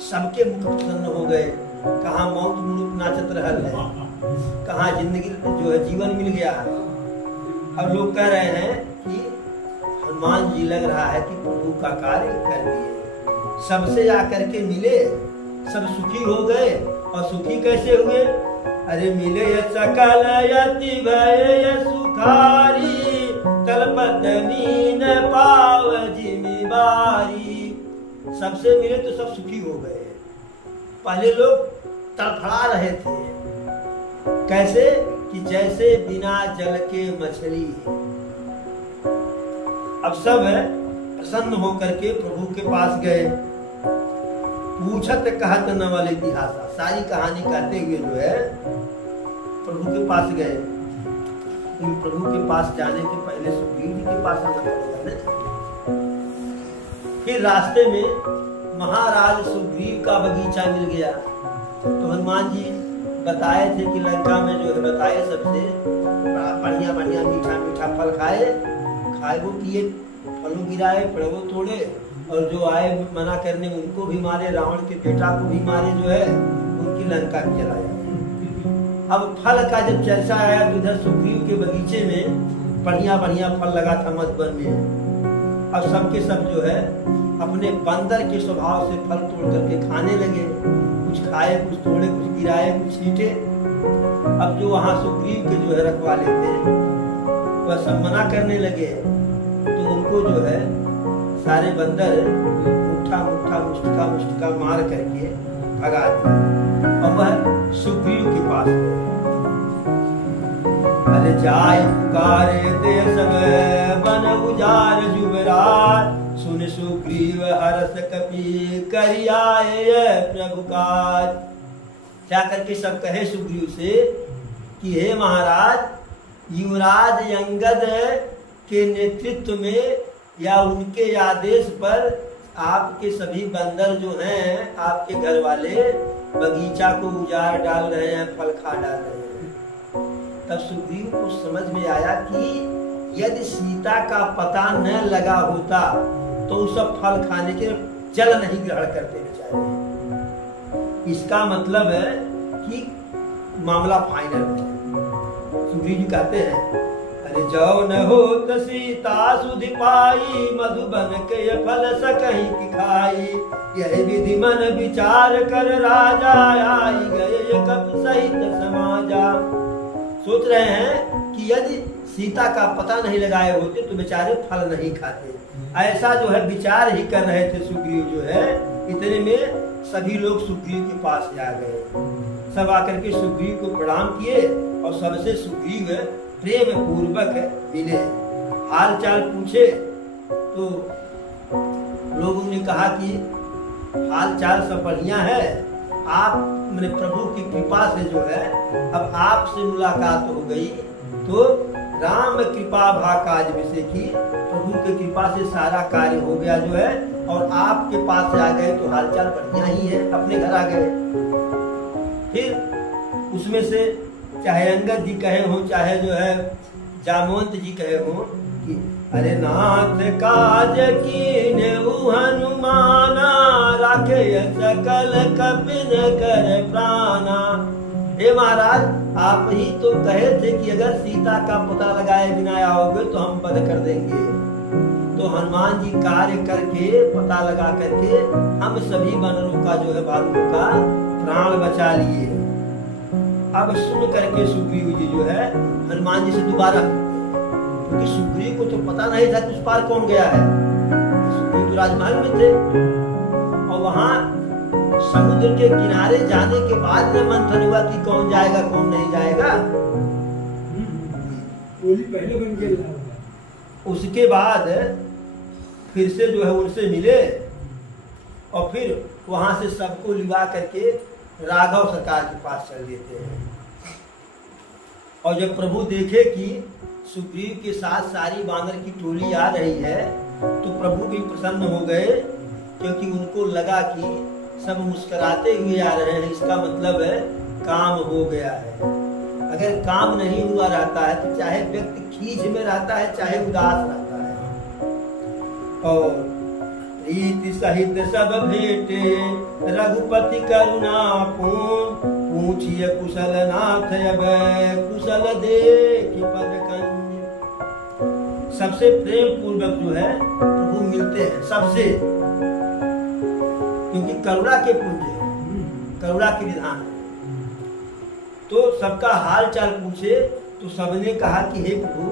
सबके मुख प्रसन्न हो गए, कहाँ मौत मुलुक नाचत रहल है, कहाँ जिंदगी जो है जीवन मिल गया। अब लोग कह रहे हैं कि हनुमान जी लग रहा है कि प्रभु का कार्य कर दिए, सबसे आकर के मिले, सब सुखी हो गए। और सुखी कैसे हुए? अरे मिले सकल यति भय सुखारी, तलपत मीन पाव जिम्मेवारी। सबसे मिले तो सब सुखी हो गए। पहले लोग तड़फड़ा रहे थे, कैसे कि जैसे बिना जल के मछली। अब सब प्रसन्न होकर के प्रभु के पास गए, पूछत कहत नवल इतिहास, सारी कहानी कहते हुए जो है प्रभु के पास गए। प्रभु के पास जाने के पहले सुग्रीव जी के पास आना पड़ेगा। फिर रास्ते में महाराज सुग्रीव का बगीचा मिल गया, तो हनुमान जी बताए थे कि लंका में जो है बताए सबसे बढ़िया बढ़िया मीठा मीठा फल खाए वो पिए, फलों गिराए, पड़वो तोड़े, और जो आए मना करने उनको भी मारे, रावण के बेटा को भी मारे, जो है उनकी लंका भी जलाया। अब फल का जब चर्चा आया तो इधर सुग्रीव के बगीचे में बढ़िया बढ़िया फल लगा था मधुबन में। अब सबके सब जो है अपने बंदर के स्वभाव से फल तोड़ करके खाने लगे, कुछ खाए, कुछ तोड़े, कुछ गिराए, कुछ छींटे। अब जो वहां सुग्रीव के जो है रखवाले थे वह सब मना करने लगे, तो उनको जो है सारे बंदर मुट्ठा मुट्ठा मुष्टिका मुष्टिका मार करके भगा दिया। और वह सुग्रीव के पास गए। अरे जाय पुकारे देश बन उजार जुबरार, सुन सुग्रीव हर्ष कपि करियाए प्रभु काज। क्या करके सब कहे सुग्रीव से कि हे महाराज, युवराज अंगद के नेतृत्व में या उनके आदेश पर आपके सभी बंदर जो हैं, आपके घर वाले बगीचा को उजाड़ डाल रहे हैं, फल खा डाल रहे हैं। तब सुग्रीव को समझ में आया कि यदि सीता का पता न लगा होता तो वो सब फल खाने के जल नहीं ग्रहण करते बेचारे। इसका मतलब है कि मामला फाइनल है। सुग्रीव जी कहते हैं, अरे जाओ न हो तो सीता सुधि पाई, मधुबन के फल सकहीं की खाई। यह विधि मन विचार कर राजा, आई गए कप सहित समाजा। सोच रहे हैं कि यदि सीता का पता नहीं लगाए होते तो बेचारे फल नहीं खाते। ऐसा जो है विचार ही कर रहे थे सुग्रीव जो है। इतने में सभी लोग सुग्रीव के पास आ गए। सब आकर के सुग्रीव को प्रणाम किए और सबसे सुग्रीव प्रेम पूर्वक मिले, हाल चाल पूछे। तो लोगों ने कहा कि हाल चाल सब बढ़िया है, आप मेरे प्रभु की कृपा से जो है अब आपसे मुलाकात हो गई तो राम कृपा भा काज विषय की, प्रभु की कृपा से सारा कार्य हो गया जो है, और आपके पास से आ गए तो हालचाल बढ़िया ही है, अपने घर आ गए। फिर उसमें से चाहे अंगद जी कहे हो, चाहे जो है जामवंत जी कहे हो कि अरे नाथ काज कीने हनुमाना, राखे सकल कपिन कर प्राणा। हे महाराज, आप ही तो कहे थे कि अगर सीता का पता लगाए बिना आओगे तो हम वध कर देंगे। तो हनुमान जी कार्य करके पता लगा करके हम सभी वानरों का जो है भालुओं का प्राण बचा लिए। अब सुन करके सुग्रीव जी जो है हनुमान जी से दोबारा, क्योंकि सुग्रीव को तो पता नहीं था कि उस पार कौन गया है, सुग्रीव तो राजमहल में थे और वहां समुद्र के किनारे जाने के बाद में मंथन हुआ कि कौन जाएगा कौन नहीं जाएगा। पहले बन गया। उसके बाद फिर से जो है उनसे मिले और फिर वहां से सबको लिवा करके राघव सरकार के पास चल देते हैं। और जब प्रभु देखे कि सुग्रीव के साथ सारी बानर की टोली आ रही है तो प्रभु भी प्रसन्न हो गए, क्योंकि उनको लगा कि सब मुस्कुराते हुए आ रहे हैं, इसका मतलब है काम हो गया है। अगर काम नहीं हुआ रहता है तो चाहे व्यक्ति खींच में रहता है चाहे उदास रहता है। और प्रीति सहित सब भेटे रघुपति करुणा पूर्ण, पूछिए कुशल नाथ अब कुशल देखि पद कंज। सबसे प्रेम पूर्वक जो है प्रभु मिलते हैं सबसे, क्योंकि करुणा के पुंज है, करुणा के विधान है। तो सबका हाल चाल पूछे तो सबने कहा कि हे प्रभु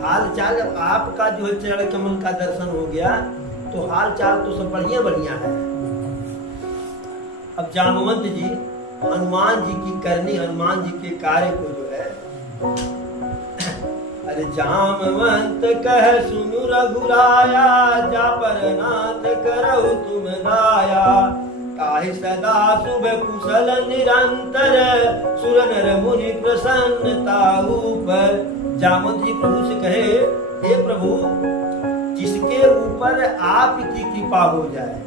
हाल चाल, जब आपका जो है चरण कमल का दर्शन हो गया तो हाल चाल तो सब बढ़िया बढ़िया है। अब जामवंत जी हनुमान जी की करनी, हनुमान जी के कार्य को जो है, अरे जामवंत कह सुनु रघुराया, जा पर नाथ करहु तुम दाया, काहे सदा शुभ कुशल निरंतर, सुर नर मुनि प्रसन्नता ऊपर। जामवंत जी प्रभु से कहे, हे प्रभु जिसके ऊपर आपकी कृपा हो जाए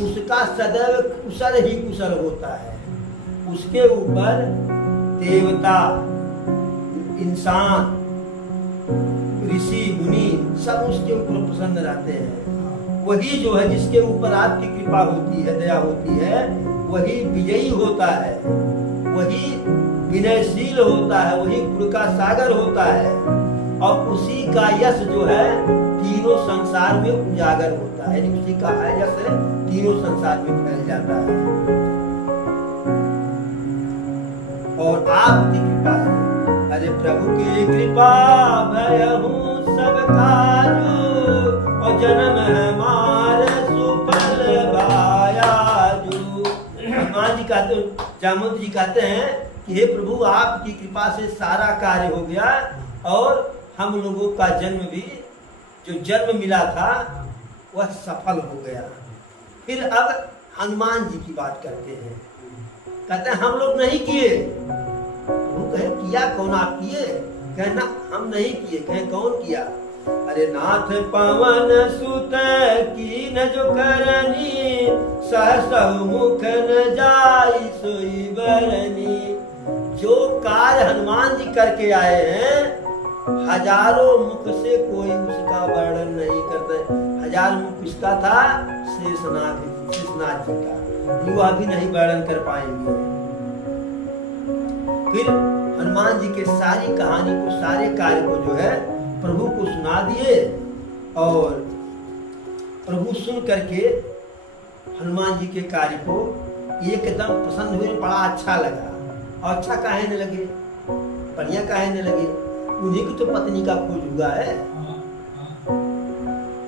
उसका सदैव कुशल ही कुशल होता है। उसके ऊपर देवता, इंसान, ऋषि मुनि सब उसके ऊपर प्रसन्न रहते हैं। वही जो है जिसके ऊपर आपकी कृपा होती है, दया होती है, वही विजयी होता है, वही विनयशील होता है, वही गुण का सागर होता है और उसी का यश जो है तीनों संसार में उजागर होता है, यानी उसी का यश तीनों संसार में फैल जाता है। और आपकी कृपा से, अरे प्रभु की कृपा भयहु सब काजू, और जन्म हमार सुफल भायाजू। हनुमान जी कहते, जामवंत जी कहते हैं कि हे प्रभु आपकी कृपा से सारा कार्य हो गया और हम लोगों का जन्म भी, जो जन्म मिला था वह सफल हो गया। फिर अब हनुमान जी की बात करते हैं, कहते हैं हम लोग नहीं किए। वो कहे किया कौन, आप किए? कहना हम नहीं किए। कहे कौन किया? अरे नाथ पवन सुत की न जो करनी, सहस मुख न जाई सोई बरनी। जो कार्य हनुमान जी करके आए हैं हजारों मुख से कोई उसका वर्णन नहीं करते। हजार मुख किसका था? शेषनाग जी का, वह भी नहीं वर्णन कर पाएंगे। फिर हनुमान जी के सारी कहानी को, सारे कार्य को जो है प्रभु को सुना दिए और प्रभु सुन करके हनुमान जी के कार्य को एकदम प्रसन्न हुए, बड़ा अच्छा लगा। और अच्छा काहे न लगे, बढ़िया काहे न लगे, उन्हीं की तो पत्नी का खोज हुआ है।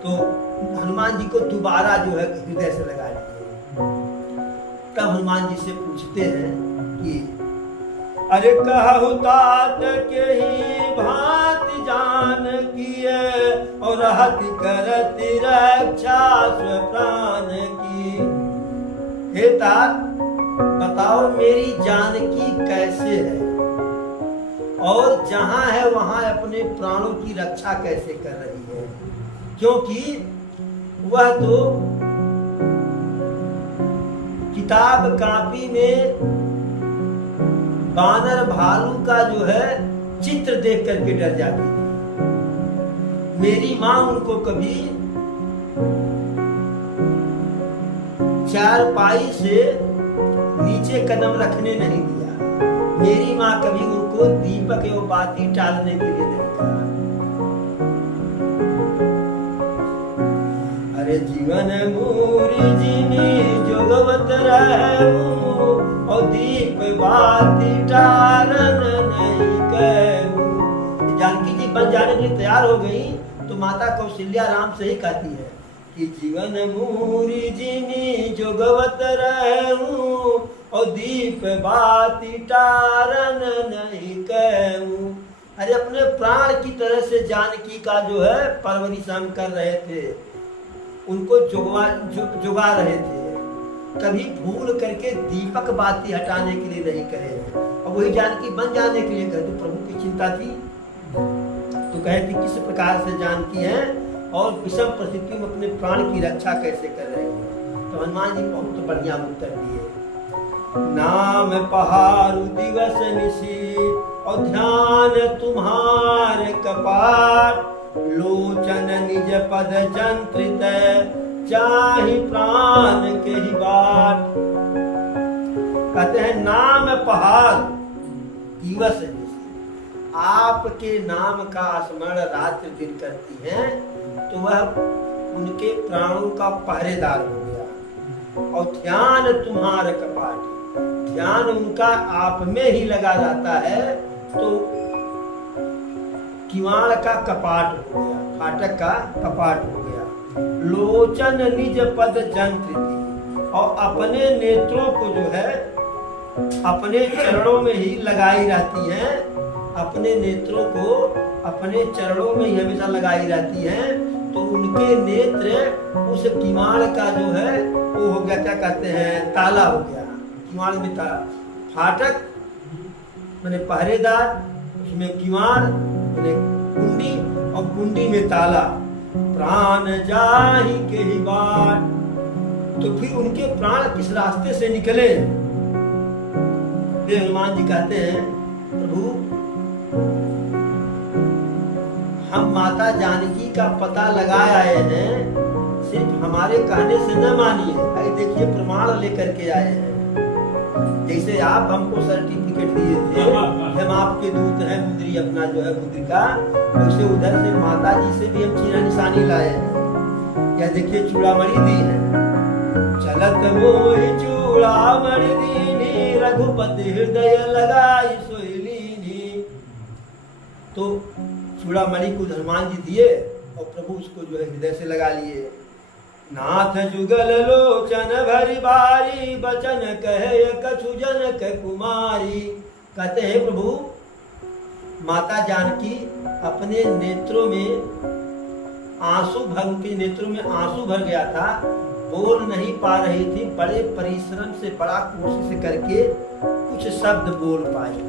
तो हनुमान जी को दोबारा जो है हृदय से लगा लिए। तब हनुमान जी से पूछते हैं कि अरे कहु तात के ही भांति जान किए, और रहत करति रक्षा प्राण की। हे तात बताओ मेरी जानकी कैसे है और जहां है वहां अपने प्राणों की रक्षा कैसे कर रही है, क्योंकि वह तो किताब कापी में बानर भालू का जो है चित्र देख करके डर जाती थी। मेरी माँ उनको कभी चारपाई से नीचे कदम रखने नहीं दिया। मेरी माँ कभी उनको दीपक एवं बाती टालने के लिए नहीं कहा। अरे जीवन मूरी जिनी जोगवत रहूं, और दीप बाती टारन नहीं कहूं। जानकी जी बन जाने के लिए तैयार हो गई तो माता कौशल्या राम से ही कहती है कि जीवन मूरी जिनी जोगवत रहूं और दीप बाती टारन नहीं कहूं। अरे अपने प्राण की तरह से जानकी का जो है परवरिश हम कर रहे थे, उनको जुगा रहे थे, कभी भूल करके दीपक बाती हटाने के लिए नहीं कहे। अब वही जानकी बन जाने के लिए कहे तो प्रभु की चिंता थी, तो कहे कि किस प्रकार से जानकी है और विषम परिस्थिति में अपने प्राण की रक्षा कैसे कर रहे हैं। तो हनुमान जी बहुत बढ़िया उत्तर दिए। नाम पहाड़ू दिवस निशी और ध्यान तुम्हारे कपाट, लोचन निज पद जंत्रित चाहि प्राण के ही बाट। कहते हैं नाम पहाड़ दिवस निशी, आपके नाम का स्मरण रात्रि दिन करती हैं तो वह उनके प्राणों का पहरेदार हो गया। और ध्यान तुम्हारे कपाट, ध्यान उनका आप में ही लगा रहता है तो किवाड़ का कपाट हो गया, फाटक का कपाट हो गया। लोचन निज पद जंत्रिति, और अपने नेत्रों को जो है अपने चरणों में ही लगाई रहती हैं, अपने नेत्रों को अपने चरणों में ही हमेशा लगाई रहती हैं। तो उनके नेत्र उस किवाड़ का जो है वो हो गया, क्या कहते हैं, ताला हो गया। किवाड़ में ताला, फाटक मैंने पहरेदार, उसमें किवाड़ मैंने कुंडी और कुंडी में ताला। प्राण जाहि के ही बाट, तो फिर उनके प्राण किस रास्ते से निकले। फिर हनुमान जी कहते हैं प्रभु हम माता जानकी का पता लगाए आए हैं, सिर्फ हमारे कहने से न मानिए, भाई देखिए प्रमाण लेकर के आए हैं। जैसे आप हमको सर्टिफिकेट दिए थे हम आपके दूत हैं, मुद्री अपना जो है मुद्री का, वैसे उधर से माता जी से भी हम चिन्ह निशानी लाए हैं। क्या देखिए चूड़ामणि दी है, चलत मोहि चूड़ामणि दीनी रघुपति हृदय लगाई सोइलीनी। तो चूड़ामणि को हनुमान जी दिए और प्रभु उसको जो है हृदय से लगा लिए। नाथ जुगल लोचन भरी बारी बचन कहे कछु जनक कुमारी। कहते हैं प्रभु माता जानकी अपने नेत्रों में आंसू भर, उनके नेत्रों में आंसू भर गया था, बोल नहीं पा रही थी। बड़े परिश्रम से, बड़ा कोशिश करके कुछ शब्द बोल पाई।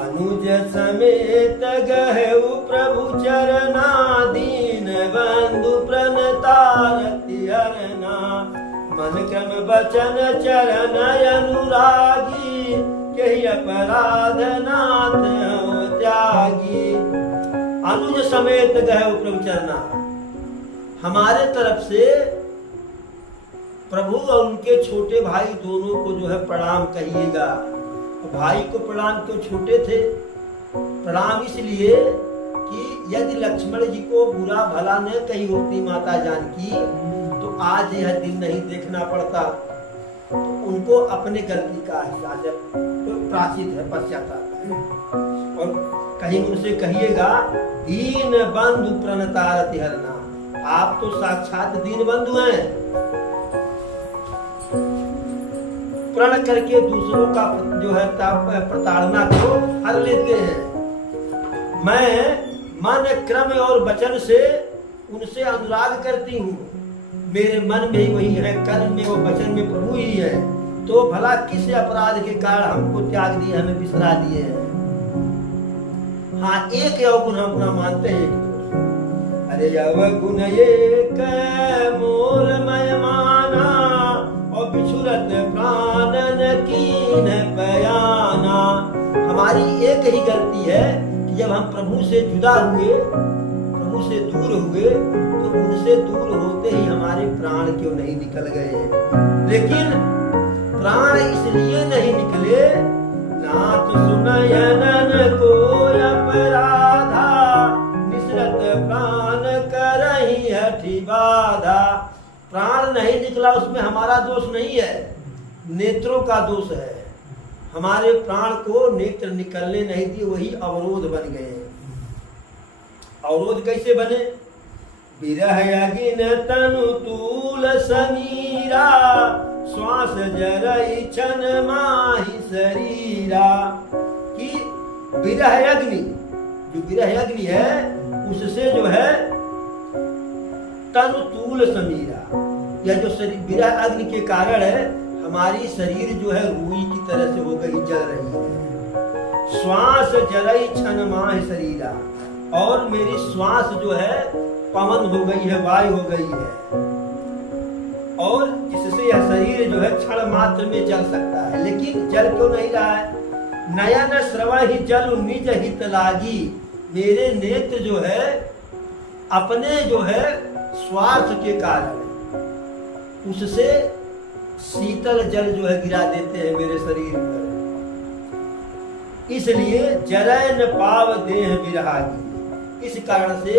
अनुज समेत गहु प्रभु चरना दीन बंधु प्रणतारति हरना। मन क्रम बचन चरण अनुरागी कही अपराध नाथ हो त्यागी। अनुज समेत गहु प्रभु चरना, हमारे तरफ से प्रभु और उनके छोटे भाई दोनों को जो है प्रणाम कहिएगा। भाई को प्रणाम क्यों, छोटे थे? प्रणाम इसलिए कि यदि लक्ष्मण जी को बुरा भला न कही होती माता जानकी तो आज यह दिन नहीं देखना पड़ता। तो उनको अपने गलती का एहसास है, तो प्रायश्चित है, पश्चाताप है। और कहीं उनसे कहिएगा दीन बंधु प्रणतारति हरना, आप तो साक्षात दीन बंधु हैं, प्रण करके दूसरों का जो है प्रताड़ना को हर लेते हैं। मैं मन क्रम और वचन से उनसे अनुराग करती हूँ, मेरे मन में ही वही है, कर्म में और वचन में प्रभु ही है। तो भला किस अपराध के कारण हमको त्याग दिए, हमें बिसरा दिए हैं। हाँ, एक अवगुण हम अपना मानते हैं, अरे अवगुण एक मोर मय माना और बिछुरत प्राणन कीन बयाना। हमारी एक ही गलती है कि जब हम प्रभु से जुदा हुए, प्रभु से दूर हुए, तो उनसे दूर होते ही हमारे प्राण क्यों नहीं निकल गए। लेकिन प्राण इसलिए नहीं निकले, नाथ सुनयनन को अपराधा निसरत प्राण करहि हठि बाधा। प्राण नहीं निकल निकला उसमें हमारा दोष नहीं है, नेत्रों का दोष है। हमारे प्राण को नेत्र निकलने नहीं दिए, वही अवरोध बन गए। अवरोध कैसे बने? विरह अगिन तनु तूल समीरा, श्वास जरई छन माही शरीरा। कि विरह अग्नि, जो विरह अग्नि है उससे जो है तनु तूल समीरा, या जो विरह अग्नि के कारण है हमारी शरीर जो है रुई की तरह से हो गई, जल रही है। श्वास जरई छन माही शरीरा, और मेरी श्वास जो है पवन हो गई है, वायु हो गई है, और जिससे यह शरीर जो है क्षण मात्र में जल सकता है। लेकिन जल क्यों नहीं रहा है? नयन श्रवण ही जल निज हित लागी। मेरे नेत्र जो है अपने जो है स्वार्थ के कारण उससे शीतल जल जो है गिरा देते हैं मेरे शरीर पर। इसलिए जरय न पाव देह विरहागी, इस कारण से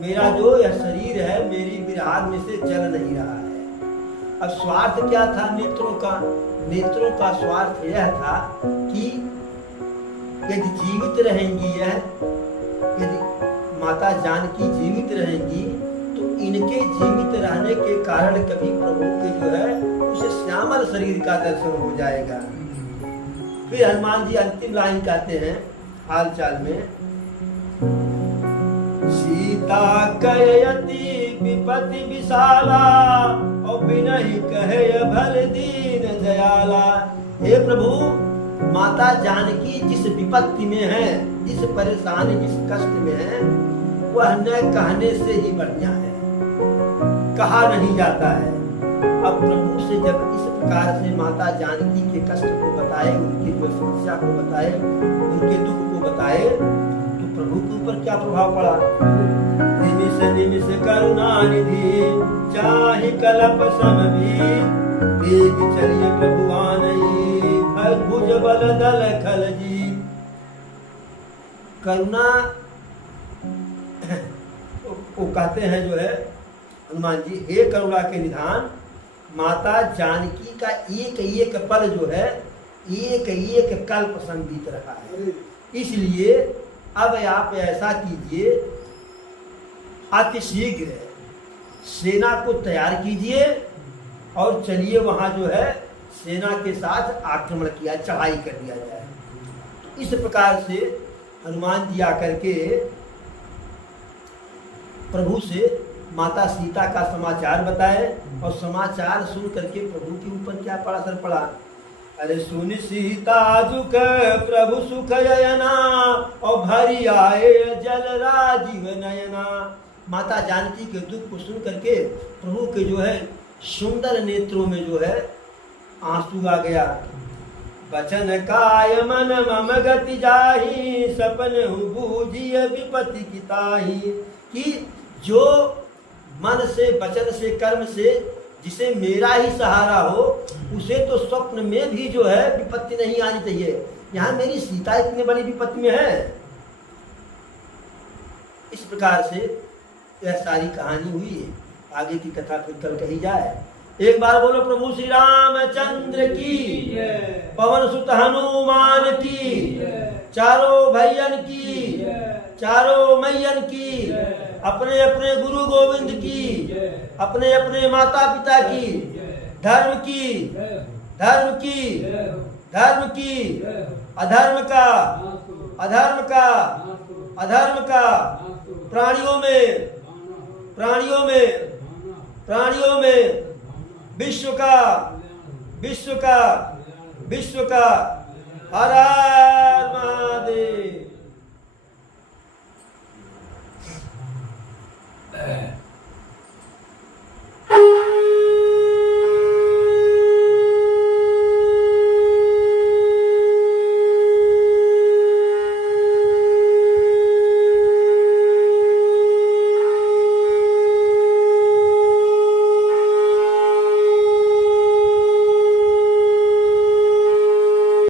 मेरा जो यह शरीर है मेरी विराग में से जल नहीं रहा है। अब स्वार्थ क्या था नेत्रों का? नेत्रों का स्वार्थ यह था कि यदि जीवित रहेंगी, यदि माता जानकी जीवित रहेंगी तो इनके जीवित रहने के कारण कभी प्रभु के जो है उसे श्यामल शरीर का दर्शन हो जाएगा। फिर हनुमान जी अंतिम लाइन कहते हैं हाल चाल में, सीता कहयति विपति विशाला, और बिनहि कहे भल दीन दयाला। हे प्रभु, माता जानकी जिस विपत्ति में है, जिस परेशानी, जिस कष्ट में है, वह न कहने से ही बढ़िया है, कहा नहीं जाता है। अब प्रभु से जब इस प्रकार से माता जानकी के कष्ट को बताए, उनकी जो समस्या को बताए, उनके दुख को बताए, तो प्रभु के ऊपर क्या प्रभाव पड़ा? निमिष निमिष करुणा निधि, चाहि कलप सम भी, देख चलिए प्रभु आनई, भुज बल दल खल जी। करुणा वो कहते हैं जो है हनुमान जी, हे करुणा के निधान, माता जानकी का एक एक पल जो है एक एक कल्प संगीत रहा है। इसलिए अब आप ऐसा कीजिए, अतिशीघ्र सेना को तैयार कीजिए और चलिए वहां जो है सेना के साथ आक्रमण किया, चढ़ाई कर दिया जाए। इस प्रकार से हनुमान जी आकर के प्रभु से माता सीता का समाचार बताए, और समाचार सुन करके प्रभु के ऊपर क्या पड़ा असर पड़ा? अरे सुन सीता दुख प्रभु सुख यना, और भरी आए जल राजीव नयना। माता जानकी के दुख को सुन करके प्रभु के जो है सुंदर नेत्रों में जो है आंसू आ गया। बचन काय मन मम गति जाही, सपन बूझिए विपत्ति की ताही। कि जो मन से, वचन से, कर्म से जिसे मेरा ही सहारा हो, उसे तो स्वप्न में भी जो है विपत्ति नहीं आनी चाहिए। यहाँ मेरी सीता इतनी बड़ी विपत्ति में है। इस प्रकार से यह सारी कहानी हुई है। आगे की कथा फिर कल कही जाए। एक बार बोलो प्रभु श्री रामचंद्र की, पवन सुत हनुमान की, चारों भैयन की, चारों मैयन की, अपने अपने गुरु गोविंद की, अपने अपने माता पिता की, धर्म की, धर्म की, धर्म की, अधर्म का, अधर्म का, अधर्म का, प्राणियों में, प्राणियों में, प्राणियों में, विश्व का, विश्व का, विश्व का। हर हर महादेव।